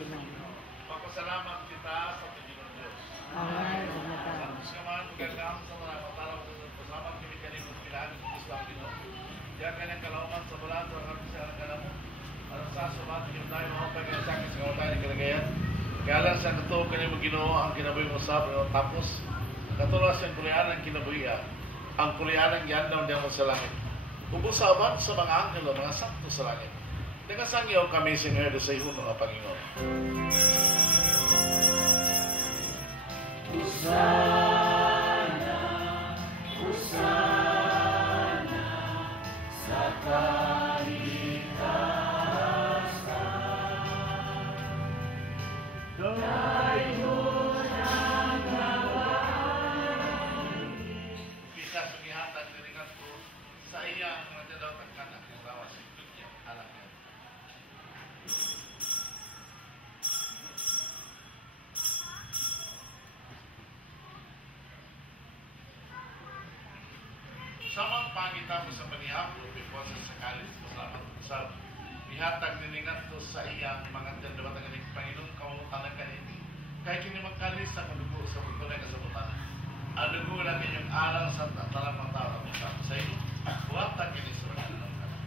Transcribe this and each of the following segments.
Pagpasalamat kita sa Panginoon Diyos. Amen. Sa kaman, magagam sa mga patalaw sa pasalamat kami kanina pilahan ng Kristo ang Ginoo. Diyan kanyang kalauman sa balat sa kapisahan ka na mo. At sa sumat, yung tayo mga pagkakasakit sa kawalan ng kalagayan. Kaya sa katuog kanyang Ginoo ang kinabuhi mo sa tapos katulas ang kulian ang kinabuhi ang kulian ang yandaw niya mo sa langit. Ubusaban sa mga angelo, mga sakto sa langit. Nagkasangyaw kami sa ngayon sa iyo mga Panginoon. Hosana, Hosana, sa kaligtasan. Tayo ng gawaan. Bisa sumihatag dirikan po sa iya ang nagdadaw tagkanak ng lawas ng dunya, anak niya. Samang pangita mo sa manihaplo, before sa sakalis, masalamat sa ihatag diningan to sa iyang mga dalawa ng Panginoon kamutanang kanini. Kaya kini magkalis sa kadugo sa pagtunay kasabutan. Ang dugo lang inyong alang sa talang mga tao na sa iyo. Buhatag kini sa mga ng kanan.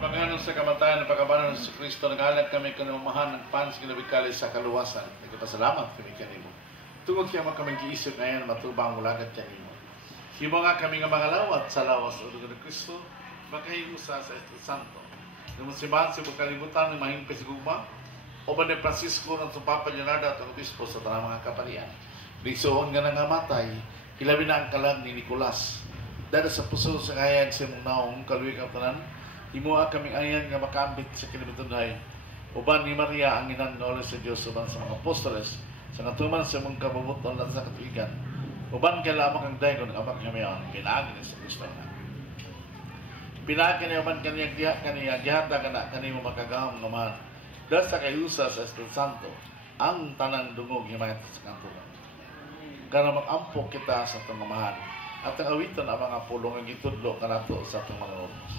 Paghanon sa kamatayan ng pagkabanan ng si Kristo, nag-alag kami kanumahan ng panis kinabikali sa kaluwasan. Nagpasalamat kami kanimo. Tungod kaya kami giisip ngayon matubang mulagat kanimo. Himo nga kami nga mga lawat sa lawas o dugo ng Kristo, makahimusa sa Espiritu Santo. Namusibahan sa kalibutan ng mahing pesigugma, o ba ni Francisco ng Papa Leonardo at ang Obispo sa tanang mga kapalian. Bigsoon nga nangamatay, hilabi na ang kalag ni Nicolas. Dada sa puso sa kayag sa mong naong kaluwi ang tanan, himuha kaming ayan nga makaambit sa kinibutunhay. Uban ni Maria ang inangnole sa Diyos uban sa mga apostoles sa katuman sa mong kababuton at sa katuigan. Uban kay lamang ang dayon ng amak niya mayon pinaagin sa Kristo na. Pinaagin niya uban kaniya gihata kana kanimo makagahom naman. Dahil sa kayusa sa Espiritu Santo ang tanang dungog himayat sa kantunan. Kana mag-ampok kita sa itong mamahan at ang awiton ang mga pulong ang itudlo kanato sa itong mga rumos.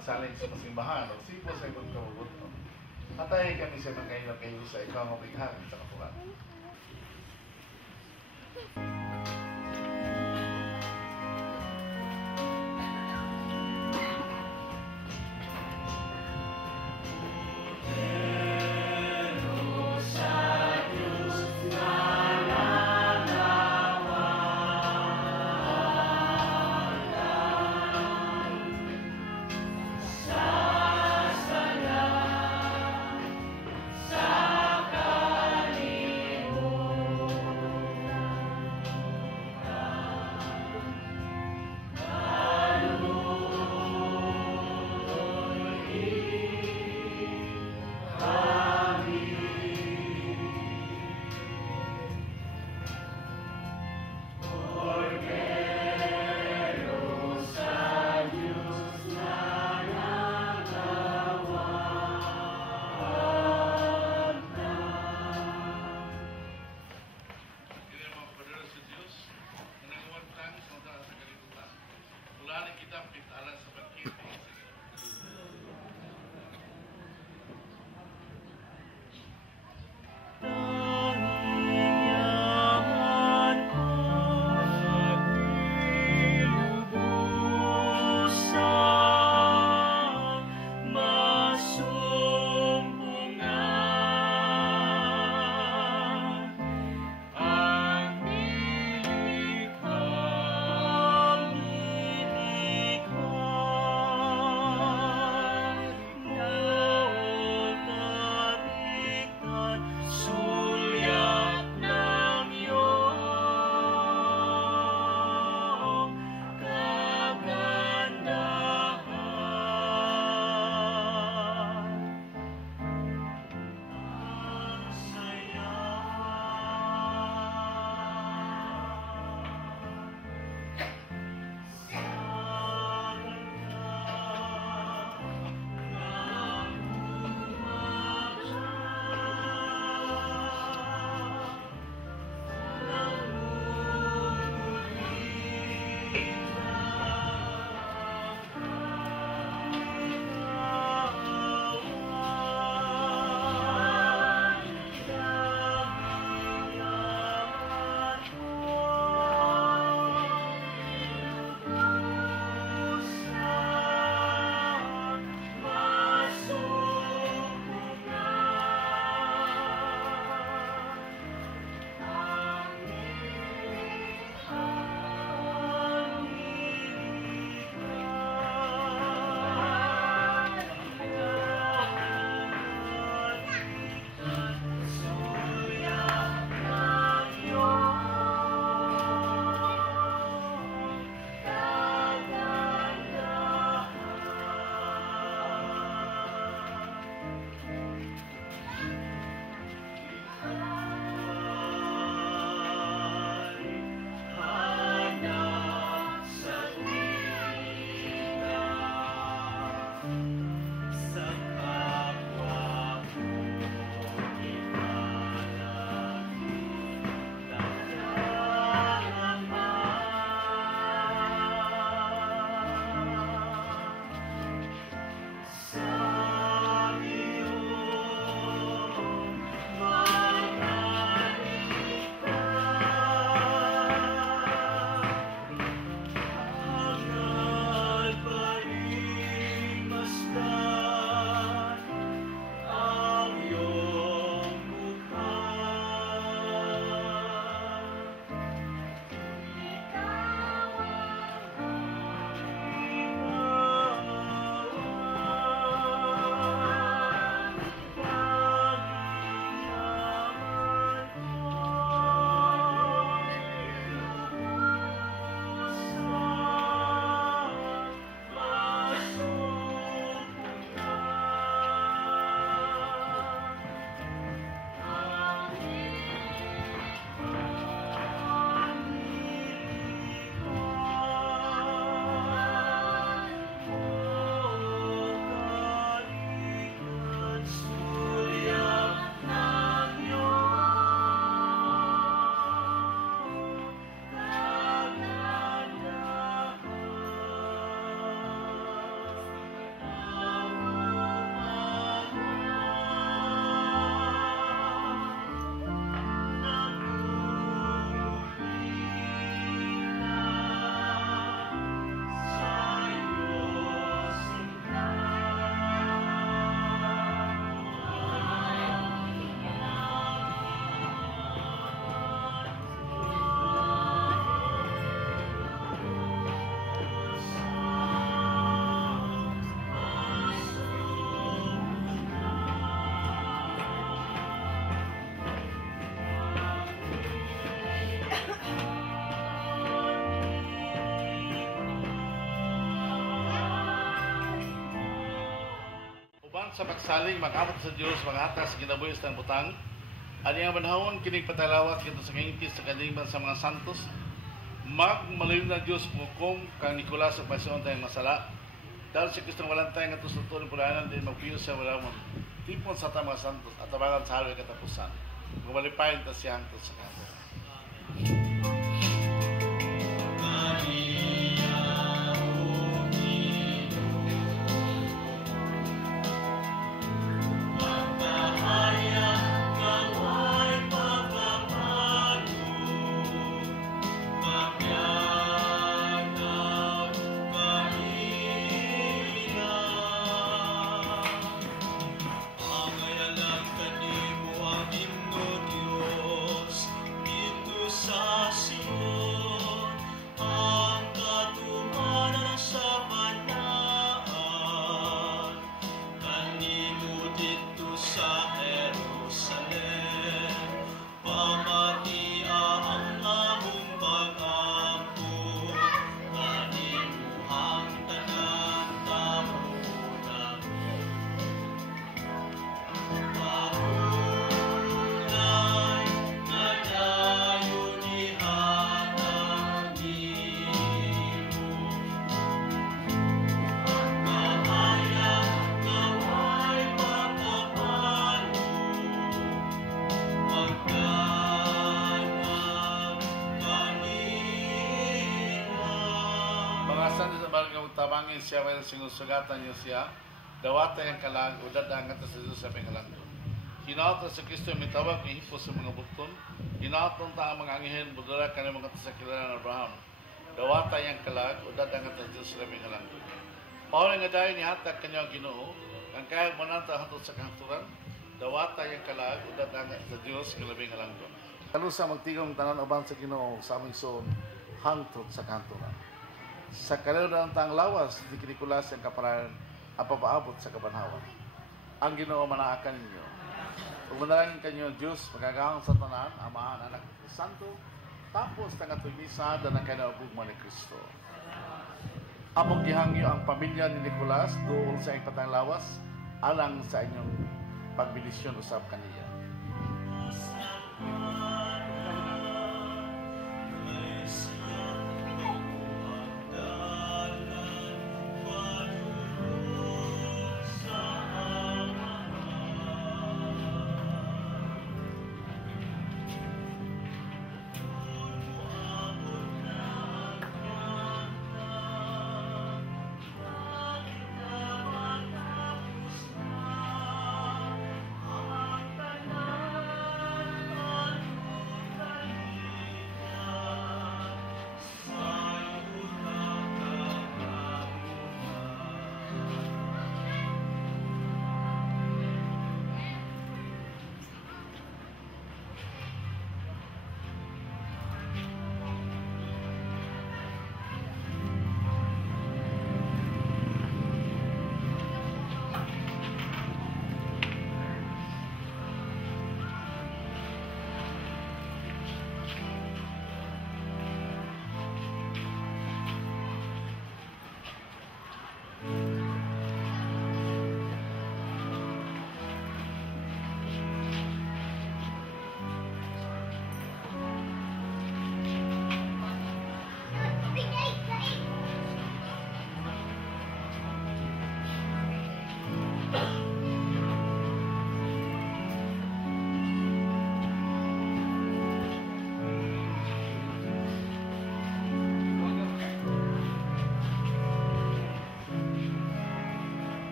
Saling sa masimbahan o sipo sa ibang kabubot. Hatay kami sa mga kayo sa ikaw ang mabighan sa kapulan. Sakali Alang sa pagsaling, mag-amot sa Diyos, mag-atas, ginabuyos ng butang, at yung banahon, kinig patalawat, kito sa kingkis, sa kalimban sa mga santos, magmalayo na Diyos mo kung kang Nicolas sa pasyon tayong masala, dahil si Kristong walang tayong atos na tuloy pulayanan, din magpiyos sa wala mo, tipon sa mga santos, at tabangan sa halaway katapusan. Gumalipayin ta siyang to sa kanto. Tabangin siya may sinusugatan niyo siya, dawata yung kalag, udad ang kata sa Diyos sa pingalangko. Hinaot sa Kristo may tawag ni Hipo sa mga bukton, hinaot ng taang mga angihin, budala ka ng mga sa kilala ng Abraham. Dawata yung kalag, udad ang kata sa Diyos sa pingalangko. Paula nga dahil ni hatag kanyang Ginoo, ang kayag mananta hatod sa kahaturan, dawata yung kalag, udad ang kata sa Diyos sa pingalangko. Kalusa magtigong tanan uban sa Ginoo sa aming soon, hangtod sa kahaturan. Sa kalimutan tang lawas, di kinikulas ang kaparanan at papaabot sa kabanhawan. Ang Ginoo manaakan ninyo. Kung manalangin kanyo, Diyos, magagawang sa tanan, Amahan, Anak, Santo, tapos tangatong misa na ng kinaugugma ni Kristo. Among gihangyo ang pamilya ni Nicolas doon sa iyong patang lawas, alang sa inyong pagbilisyon usap kaniya.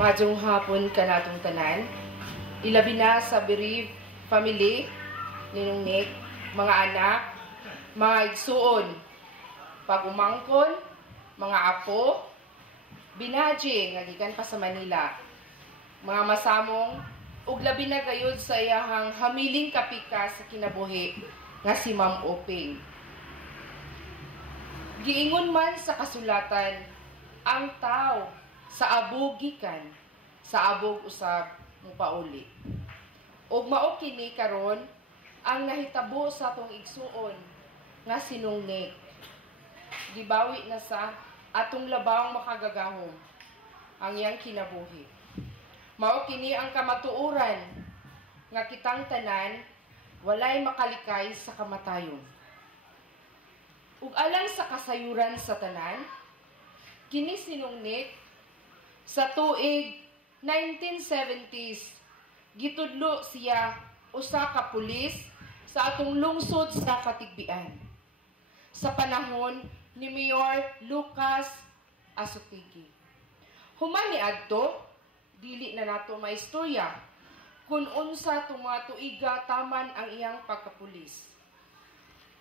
Madjong hapon kanatong tanan. Ilabi na sa bereaved family ninong Nick, mga anak, mga igsuon, pagumangkon, mga apo, binaji nga gikan pa sa Manila. Mga masamong ug labi na gayud sa iyahang hamiling kapika sa kinabuhi nga si Ma'am Oping. Giingon man sa kasulatan, ang tao sa abog gikan, sa abog usab mupauli. Ug mao kini karon ang nahitabo sa atong igsuon nga sinong Nick. Gibawi na sa atong labawang makagagahom ang iyang kinabuhi. Mao kini ang kamatuoran nga kitang tanan walay makalikay sa kamatayon. Ug alang sa kasayuran sa tanan, kini sinong Nick sa tuig 1970s gitudlo siya usa ka pulis sa atong lungsod sa Katigbian sa panahon ni Mayor Lucas Asutigi. Human niadto, dili na nato maistorya kung unsa tumatuiga taman ang iyang pagkapulis.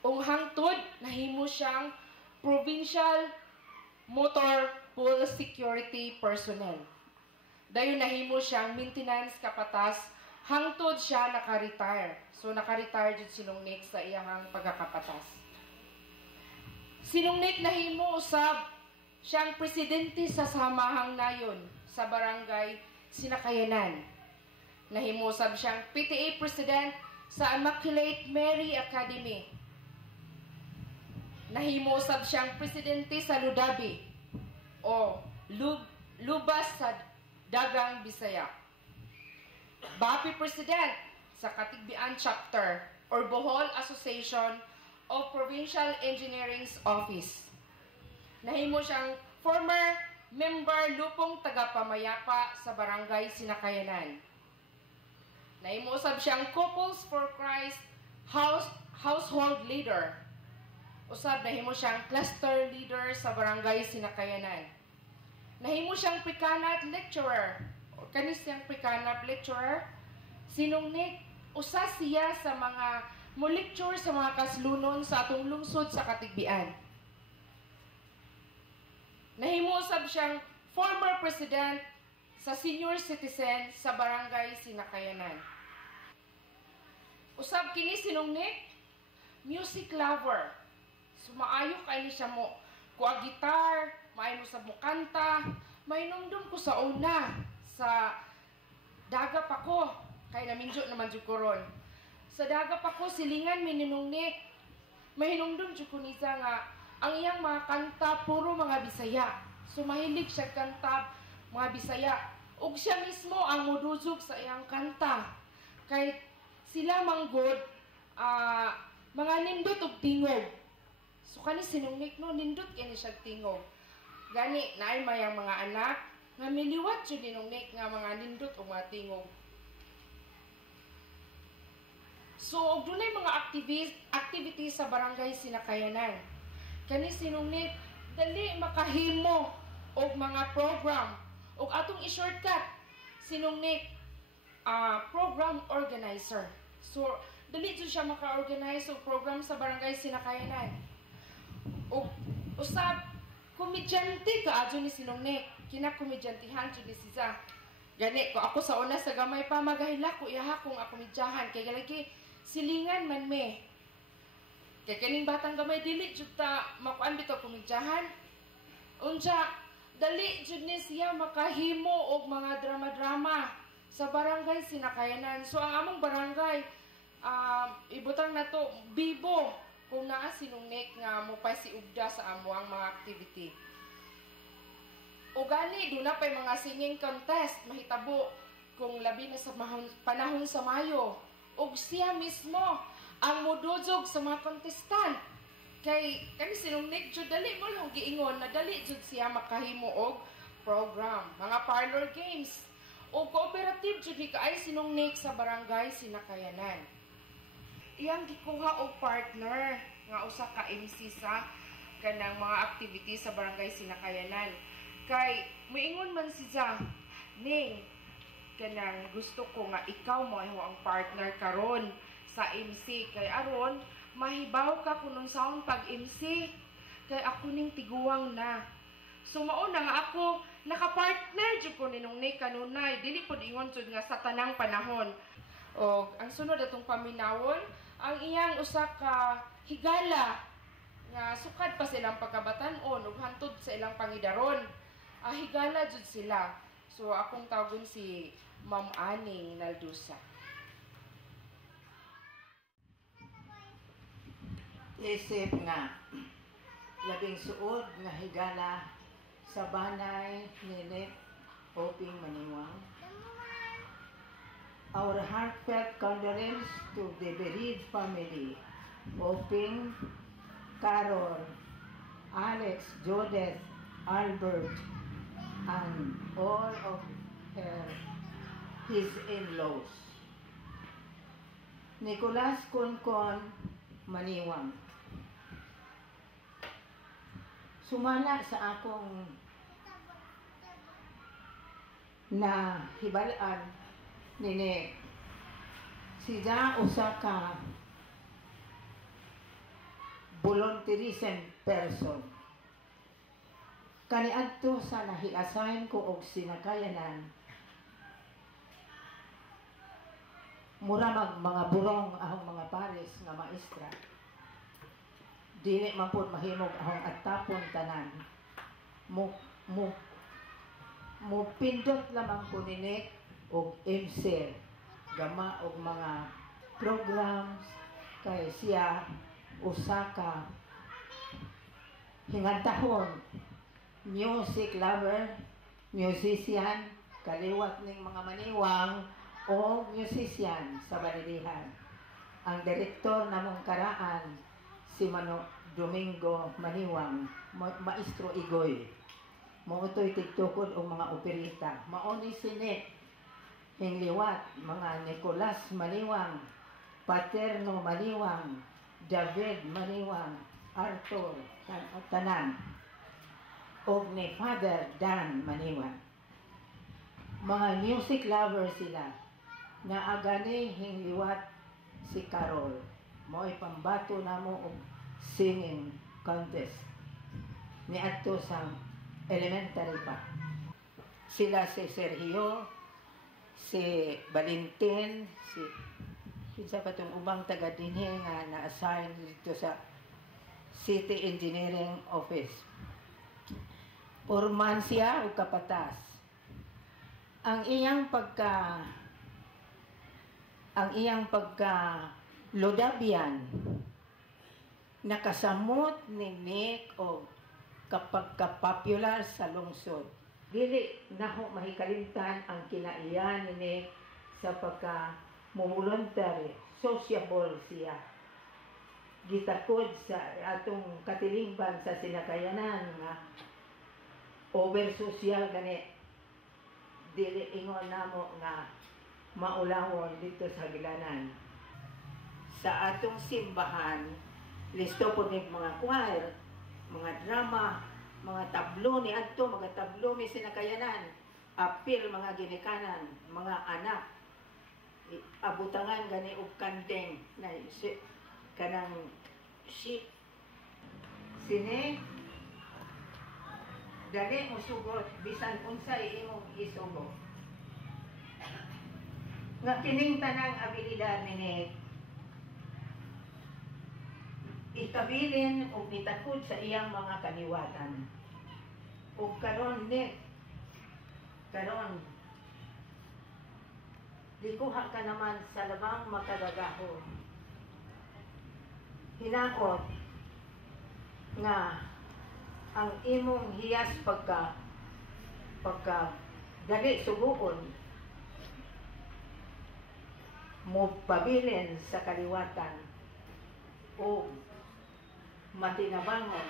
Ung hangtod nahimo siyang Provincial Motor Pool Security Personnel. Dayon nahimo siyang maintenance kapatas hangtod siya naka-retire. So naka-retire jud sinong Nick sa iyang pagkakapatas. Sinong Nick nahimo usab siyang presidente sa samahang nayon sa barangay Sinakayanan. Nahimo usab siyang PTA president sa Immaculate Mary Academy. Nahimo usab siyang presidente sa Ludabi o Lubas sa Dagang Bisaya. Bapi President sa Katigbian Chapter or Bohol Association of Provincial Engineering's Office. Nahimo siyang former member lupong tagapamayapa sa Barangay Sinakayanan. Nahimo usab siyang Couples for Christ household leader. Usab nahimo siyang cluster leader sa Barangay Sinakayanan. Nahimo siyang Precanat lecturer. Kanis siyang Precanat lecturer. Sinong Nick, usa siya sa mga mo-lecture sa mga kaslunon sa atong lungsod sa Katigbian. Nahimo usab siyang former president sa senior citizen sa Barangay Sinakayanan. Usab kini sinong Nick, music lover. Sumaayo kay ni siya mo kuha gitar, maayo sa mo kanta, mainumdum ko sa una sa daga pa ko kay naminjo naman jud ko ron. Sa daga pa ko silingan mininong Nick. Mahinumdum jud ko nisa nga ang iyang mga kanta puro mga Bisaya. So mahilig siya kanta mga Bisaya. Ug siya mismo ang moduzog sa iyang kanta. Kay sila manggod mga nindot ug tingog. So kani sinong Nick no nindot kani siya tingog. Gani naay mayang mga anak nga miliwat jud ninong Nick nga mga nindot o mga tingog. So og dunay mga activities sa Barangay Sinakayanan. Kani sinong Nick dali makahimo og mga program og atong i-shortcut sinong Nick program organizer. So dali jud siya maka-organize og program sa Barangay Sinakayanan. O usab komedyante ka adyo ni sinong Nick. Kinakomedyantihan jud ni siya. Gani ko ako sa una sa gamay pa magahila ko iha kung ako medyahan kay galagi silingan man me. Kay kaning batang gamay dili jud ta makuan bitaw komedyahan. Unsa dali jud ni siya makahimo og mga drama-drama sa Barangay Sinakayanan. So ang among barangay ibutang nato bibo kung naa sinong Nick nga mopay si ugda sa amo ang mga activity. O gani doon na pa'y mga singing contest mahitabo kung labi na sa panahon sa Mayo. Og siya mismo ang moduzog sa mga contestant. Kay kani sinong Nick jud dali mo lang giingon na dali jud siya makahimo og program, mga parlor games. O cooperative jud ni kaay sinong Nick sa Barangay Sinakayanan. Iyang gikuha og partner nga usa ka MC sa kanang mga activities sa Barangay Sinakayanan. Kay moingon man siya Ning, kanang gusto ko nga ikaw mo ang partner karon sa MC. Kay aron, mahibaw ka kung saan pag-MC. Kay ako ning tiguang na. So mauna nga ako, nakapartner jud ko ninong ni kanunay. Dili pod ingon jud nga sa tanang panahon. O ang sunod atong paminawon, ang iyang usa ka higala nga sukad pa silang pagkabatan-on ug hantod sa ilang pangidaron. Higala jud sila. So akong tawagon si Ma'am Aning Naldusa. Isip nga labing suod nga higala sa banay ni Oping Maniwang. Our heartfelt condolence to the bereaved family, Oping, Carol, Alex, Judith, Albert, and all of his in-laws. Nicolas Concon Maniwang. Sumala sa akong na hibalaan nini siya usa ka volunteerism person. Kaniadto sa nahi-assign ko og sinakayanan, mura mga burong ahong mga pares nga maestra. Dili man pud mahimog ahong atapon tanan. Mo pindot lamang ko nini og MC gama og mga programs kay siya usa ka hingantahon music lover, musician, kaliwat ning mga maniwang o musician sa Balilihan. Ang direktor namong karaan si Domingo Maniwang, Maestro Igoy. Mautoy tigtukod og mga operita. Mauni sini hingliwat mga Nicolas Maniwang, Paterno Maniwang, David Maniwang, Arthur tanan og ni Father Dan Maniwang. Mga music lovers sila na agani hingliwat si Carol. Mo'y pambato namo og singing contest ni adto sa elementary pa. Sila si Sergio, si Valentin, si kinsa pa tong ubang taga dinhi nga na-assign dito sa City Engineering Office. Porman siya o kapatas. Ang iyang pagka Lodabian nakasamot ni Nick o kapag ka-popular sa lungsod. Dili naho mahikalimtan ang kinaiyan ni Nick sa pagka-voluntary, sociable siya. Gitakod sa atong katilingban sa sinakayanan nga over-social gani. Dili ingon namo nga maulawon dito sa Gilanan. Sa atong simbahan, listo po ni mga choir, mga drama, mga tablo ni adto, mga tablo ni sinakayanan, apil mga ginikanan, mga anak, abutangan gani og kandeng na kanang sheep. Sini dali mo sugot bisan unsay imong isugo. Nga kining tanang abilidad ni ikabilin o nitakod sa iyang mga kaliwatan. O karon likuha ka naman sa labang makagagaho. Hinaot nga ang imong hiyas pagka dali suguon mo pabilin sa kaliwatan o matinabangon.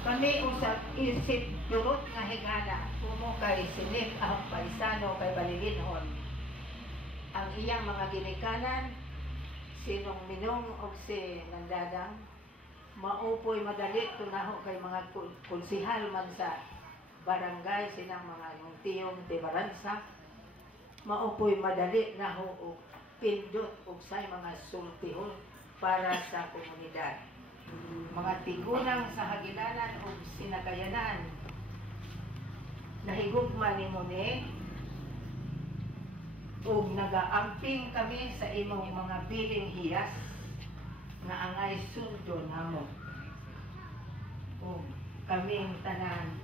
Kami usap isip durot nga higala kumo kay sinip ang paisano kay Balilinhon. Ang iyang mga ginikanan sinong Minong og si Nandadang maupoy madali tunaho kay mga konsihal man sa barangay sinang mga tiyong tibaransa maupoy madali na ho pindot og say mga sultihon para sa komunidad. Mga tigunang sa hagilanan o sinakayanan nahigugma nimo ni ug nagaamping kami sa imong mga biling hiyas nga angay sundo namo. Ug kaming tanan